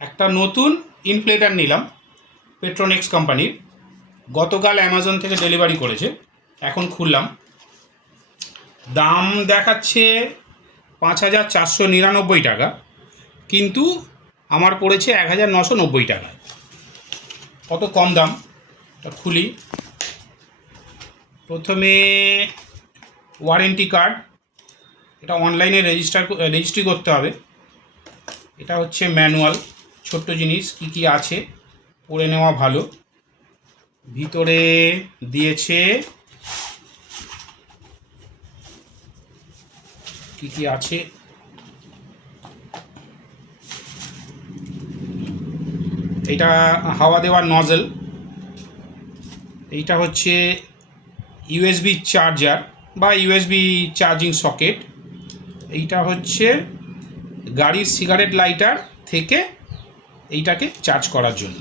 একটা নতুন ইনফ্লেটার নিলাম পেট্রোনিক্স কোম্পানির গতকাল অ্যামাজন থেকে ডেলিভারি করেছে, এখন খুললাম। দাম দেখাচ্ছে পাঁচ হাজার চারশো নিরানব্বই টাকা, কিন্তু আমার পড়েছে এক হাজার নশো নব্বই টাকা। কত কম দাম? খুলি। প্রথমে ওয়ারেন্টি কার্ড এটা অনলাইনে রেজিস্টার রেজিস্ট্রি করতে হবে। এটা হচ্ছে ম্যানুয়াল ছোট্ট জিনিস, কি কি আছে? পড়ে নেওয়া ভালো। ভিতরে দিয়েছে কি কি আছে? এটা হাওয়া দেওয়ার নজেল এইটা হচ্ছে ইউএসবি চার্জার বা ইউএসবি চার্জিং সকেট এইটা হচ্ছে গাড়ির সিগারেট লাইটার থেকে এইটাকে চার্জ করার জন্য।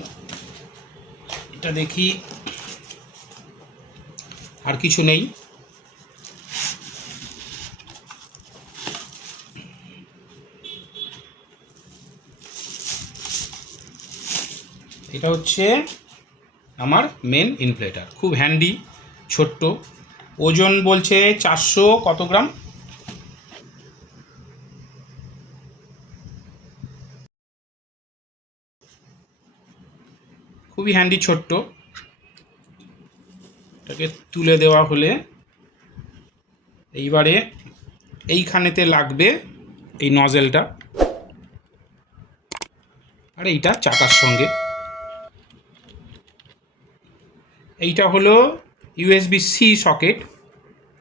এটা দেখি। আর কিছু নেই। এটা হচ্ছে আমার মেন ইনফ্লেটার খুব হ্যান্ডি ছোট্ট। ওজন বলছে চারশো কত গ্রাম? খুবই হ্যান্ডি ছোট্ট। এটাকে তুলে দেওয়া হলে এইবারে এইখানেতে লাগবে এই নজেলটা আর এইটা চাকার সঙ্গে। এইটা হলো ইউএসবি সি সকেট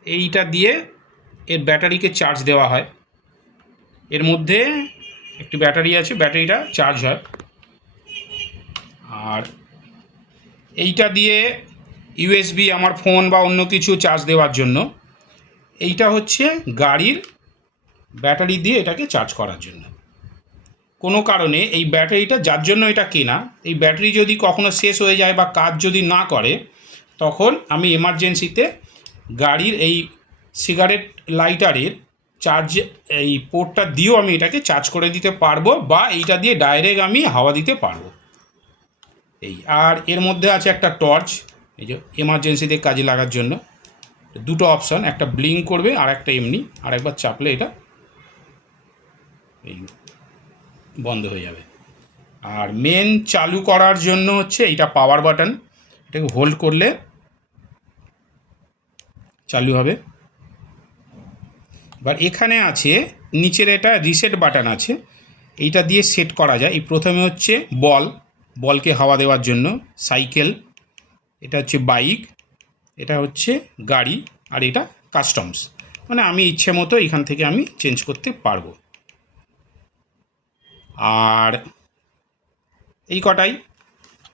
এইটা দিয়ে এর ব্যাটারিকে চার্জ দেওয়া হয়। এর মধ্যে একটি ব্যাটারি আছে, ব্যাটারিটা চার্জ হয়। আর এইটা দিয়ে ইউএসবি আমার ফোন বা অন্য কিছু চার্জ দেওয়ার জন্য। এইটা হচ্ছে গাড়ির ব্যাটারি দিয়ে এটাকে চার্জ করার জন্য। কোনো কারণে এই ব্যাটারিটা যার জন্য এটা কেনা, এই ব্যাটারি যদি কখনো শেষ হয়ে যায় বা কাজ যদি না করে, তখন আমি এমার্জেন্সিতে গাড়ির এই সিগারেট লাইটারের চার্জ এই পোর্টটা দিয়েও আমি এটাকে চার্জ করে দিতে পারব বা এইটা দিয়ে ডাইরেক্ট আমি হাওয়া দিতে পারব। এই, আর এর মধ্যে আছে একটা টর্চ, এই যে এমার্জেন্সিতে কাজে লাগার জন্য। দুটো অপশান একটা ব্লিঙ্ক করবে আর একটা এমনি, আর একবার চাপলে এটা এই বন্ধ হয়ে যাবে। আর মেন চালু করার জন্য হচ্ছে এইটা পাওয়ার বাটন এটাকে হোল্ড করলে চালু হবে। এবার এখানে আছে, নিচের এটা রিসেট বাটন আছে, এইটা দিয়ে সেট করা যায়। এই প্রথমে হচ্ছে বল বলকে হাওয়া দেওয়ার জন্য সাইকেল, এটা হচ্ছে বাইক, এটা হচ্ছে গাড়ি আর এটা কাস্টমস। মানে আমি ইচ্ছে মতো এখান থেকে আমি চেঞ্জ করতে পারব। আর এই কটাই।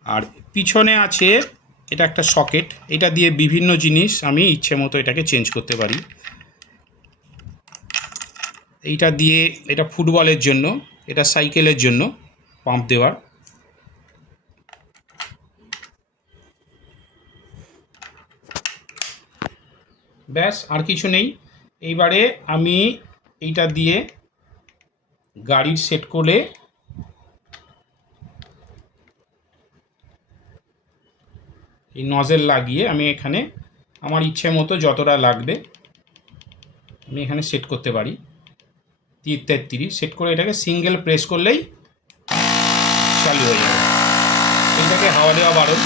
আর পিছনে আছে এটা একটা সকেট, এটা দিয়ে বিভিন্ন জিনিস আমি ইচ্ছে মতো এটাকে চেঞ্জ করতে পারি। এইটা দিয়ে এটা ফুটবলের জন্য, এটা সাইকেলের জন্য পাম্প দেওয়ার। ব্যাস, আর কিছু নেই। এইবারে আমি এইটা দিয়ে গাড়ির সেট করে এই নজেল লাগিয়ে আমি এখানে আমার ইচ্ছে মতো যতটা লাগবে, আমি এখানে সেট করতে পারি। তির তেত্রিশ সেট করে এটাকে সিঙ্গেল প্রেস করলেই চালু হয়ে যাবে। এইটাকে হাওয়া দেওয়া বারণ।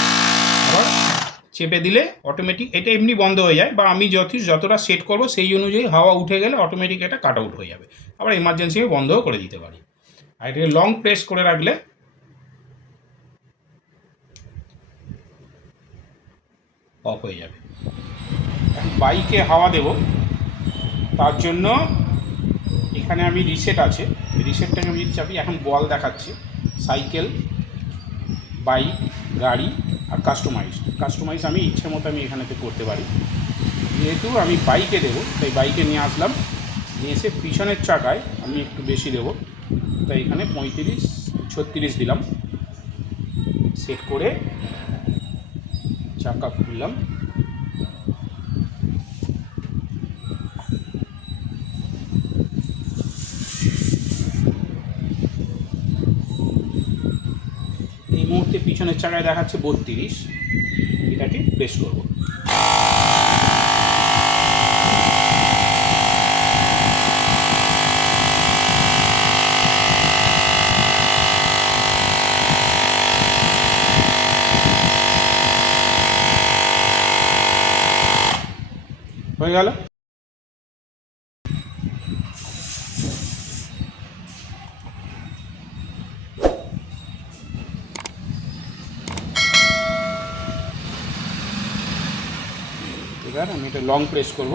চেপে দিলে অটোমেটিক এটা এমনি বন্ধ হয়ে যায় বা আমি যত যতটা সেট করব সেই অনুযায়ী হাওয়া উঠে গেলে অটোমেটিক এটা কাট আউট হয়ে যাবে। আবার এমার্জেন্সি বন্ধও করে দিতে পারি। আর এটাকে লং প্রেস করে রাখলে অফ হয়ে যাবে। বাইকে হাওয়া দেব। তার জন্য এখানে আমি রিসেট আছে। রিসেটটাকে আমি যদি চাপি, এখন বল দেখাচ্ছে। সাইকেল বাইক গাড়ি আর কাস্টমাইজ কাস্টমাইজ আমি ইচ্ছে মতো আমি এখানেতে করতে পারি। যেহেতু আমি বাইকে দেবো, তাই বাইকে নিয়ে আসলাম। নিয়ে এসে পিছনের চাকায় আমি একটু বেশি দেবো। তাই এখানে পঁয়ত্রিশ, ছত্রিশ দিলাম। সেট করে চাকা খুললাম। এই মুহূর্তে পিছনের চাকায় দেখাচ্ছে বত্রিশ। এটাকে প্রেস করব। হয়ে গেল? এবার আমি এটা লং প্রেস করব।